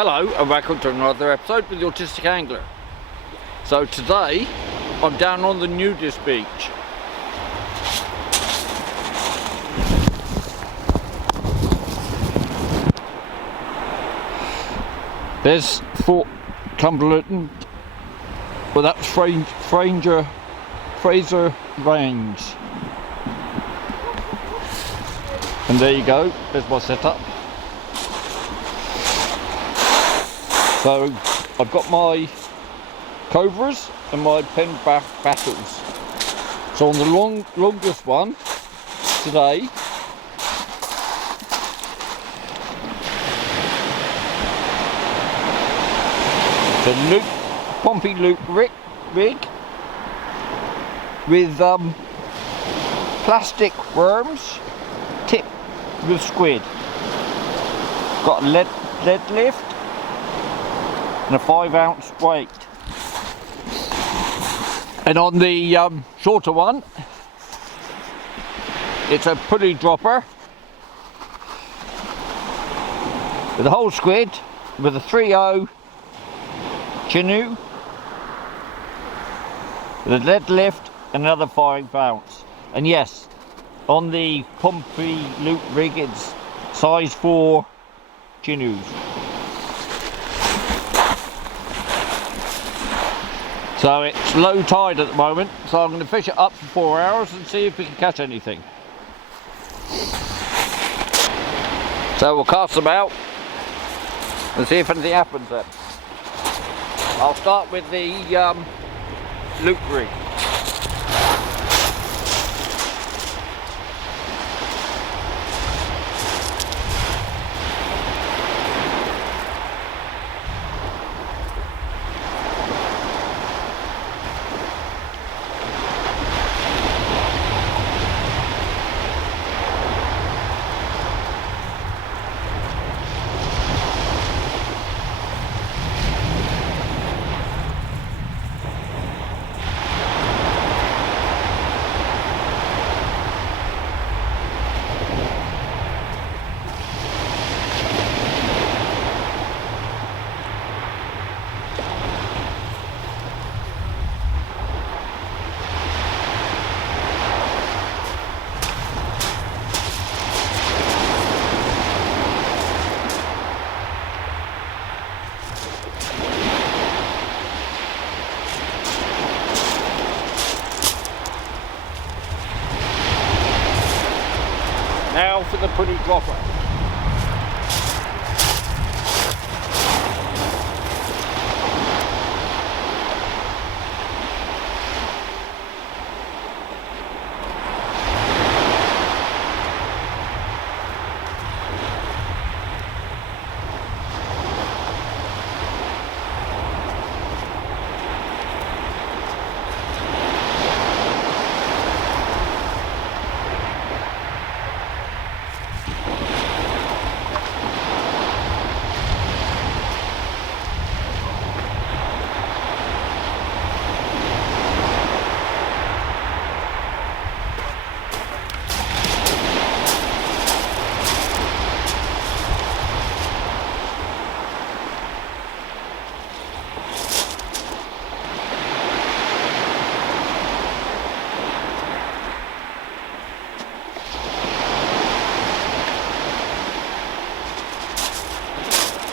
Hello and welcome to another episode with the Autistic Angler. So today I'm down on the Nudist beach. There's Fort Cumberland, well that's Fraser Range. And there you go, there's my setup. So I've got my cobras and my pen battles. So on the longest one today, the Pompey loop rig with plastic worms tipped with squid. Got a lead lift and a 5-ounce weight. And on the shorter one, it's a pulley dropper with a whole squid with a 3.0 chinook with a lead lift and another 5 ounce. And yes, on the Pompey loop rig it's size 4 chinooks. So it's low tide at the moment, so I'm going to fish it up for 4 hours and see if we can catch anything. So we'll cast them out and see if anything happens then. I'll start with the loop rig. Now for the pulley dropper.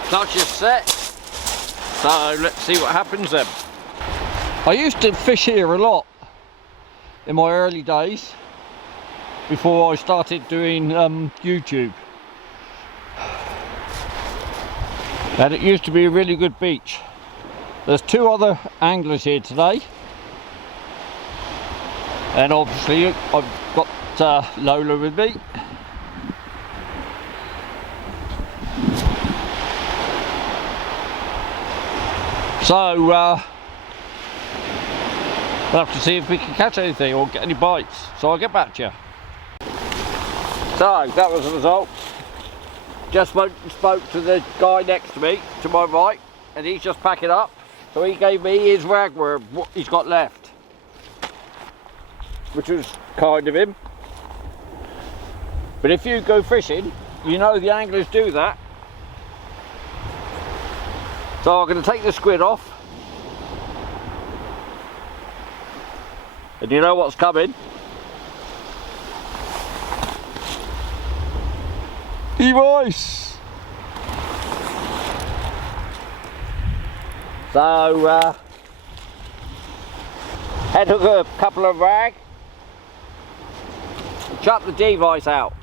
Clutch is set, so let's see what happens then. I used to fish here a lot in my early days before I started doing YouTube, and it used to be a really good beach. There's 2 other anglers here today, and obviously I've got Lola with me. So we'll have to see if we can catch anything or get any bites. So I'll get back to you. So that was the result. Just spoke to the guy next to me, to my right, and he's just packing up. So he gave me his ragworm, what he's got left, which was kind of him. But if you go fishing, you know the anglers do that. So I'm going to take the squid off. And you know what's coming? Device! So, head hook a couple of rag, chuck the device out.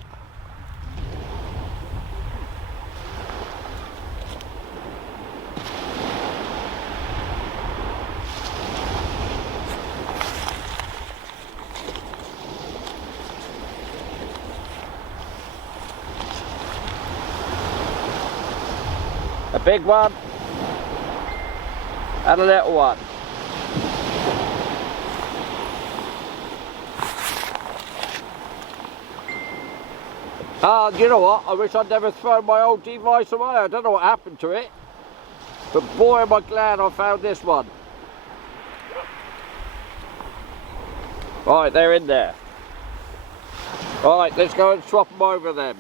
A big one and a little one. You know what? I wish I'd never thrown my old device away. I don't know what happened to it, but boy am I glad I found this one. Right, they're in there. Right, let's go and swap them over then.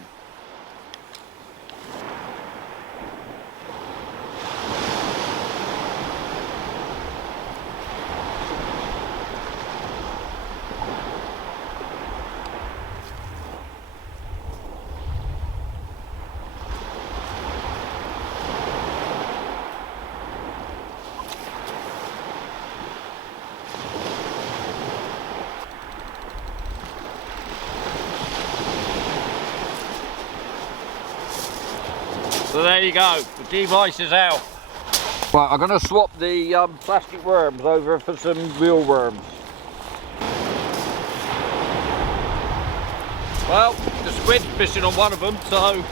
So there you go, the device is out. Right, I'm going to swap the plastic worms over for some real worms. Well, the squid's missing on one of them, so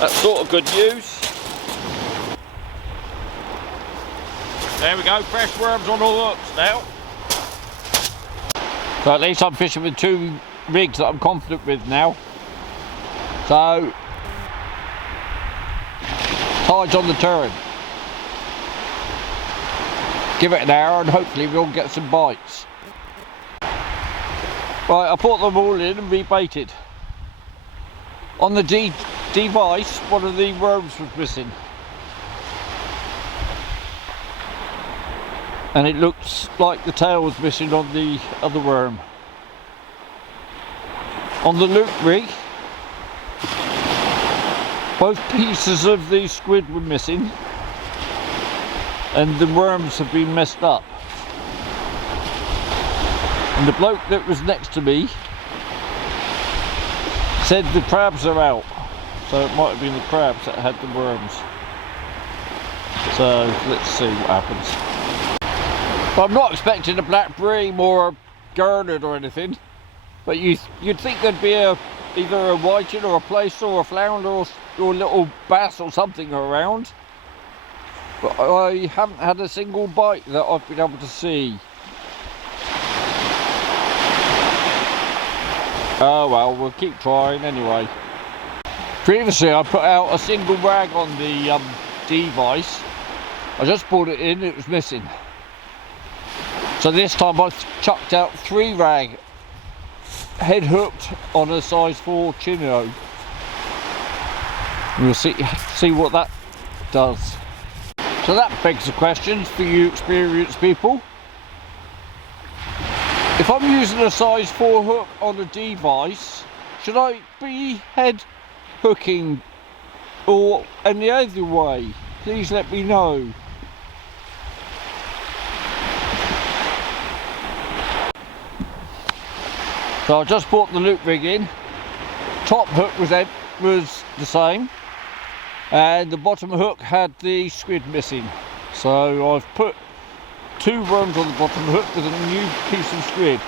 that's sort of good news. There we go, fresh worms on all hooks now. So at least I'm fishing with two rigs that I'm confident with now. So, tide's on the turn. Give it an hour and hopefully we'll get some bites. Right, I put them all in and rebaited. On the device, one of the worms was missing. And it looks like the tail was missing on the other worm. On the loop rig, both pieces of the squid were missing and the worms have been messed up. And the bloke that was next to me said the crabs are out. So it might have been the crabs that had the worms. So let's see what happens. I'm not expecting a black bream or a gurnard or anything, but you'd think there'd be either a whiting or a plaice or a flounder or a little bass or something around, but I haven't had a single bite that I've been able to see. Oh well, we'll keep trying anyway. Previously I put out a single rag on the device. I just pulled it in, it was missing. So this time I chucked out 3 rag, head hooked on a size 4 chino. We'll see what that does. So that begs the question for you experienced people. If I'm using a size 4 hook on a device, should I be head hooking or any other way? Please let me know. So I just brought the loop rig in. Top hook was the same, and the bottom hook had the squid missing. So I've put 2 worms on the bottom hook with a new piece of squid.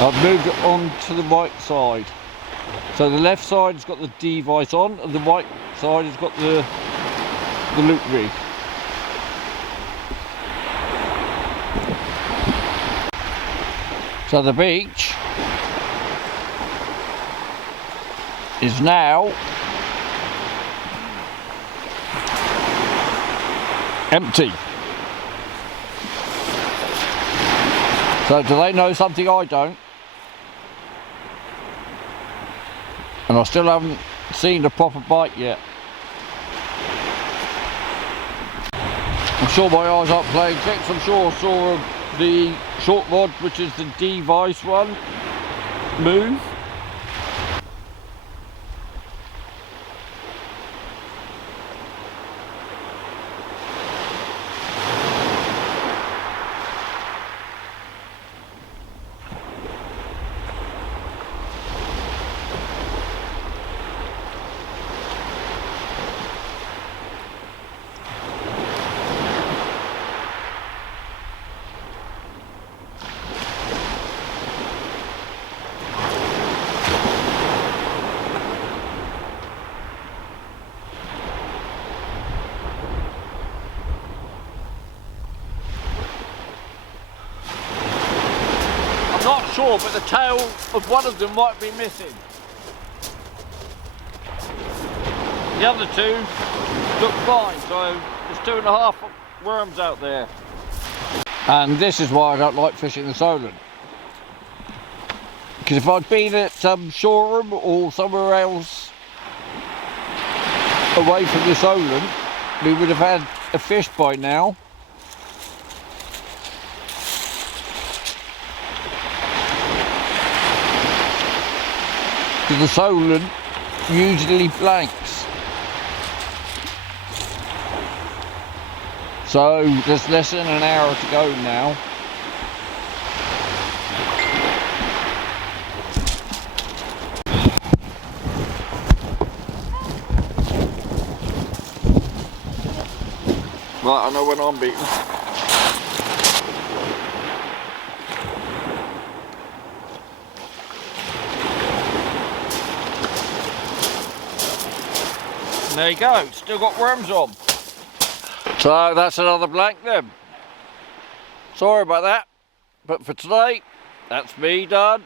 I've moved it on to the right side. So the left side has got the device on, and the right side has got the loop rig. So the beach is now empty. So do they know something I don't? and I still haven't seen a proper bite yet. I'm sure my eyes aren't playing tricks. I'm sure I saw the short rod, which is the device one, move. Not sure, but the tail of one of them might be missing. The other two look fine, so there's 2.5 worms out there. And this is why I don't like fishing the Solent. Because if I'd been at Shoreham or somewhere else away from the Solent, we would have had a fish by now. Because the Solent usually blanks. So there's less than an hour to go now. Right, I know when I'm beaten. There you go, still got worms on. So that's another blank then. Sorry about that, but for today, that's me done.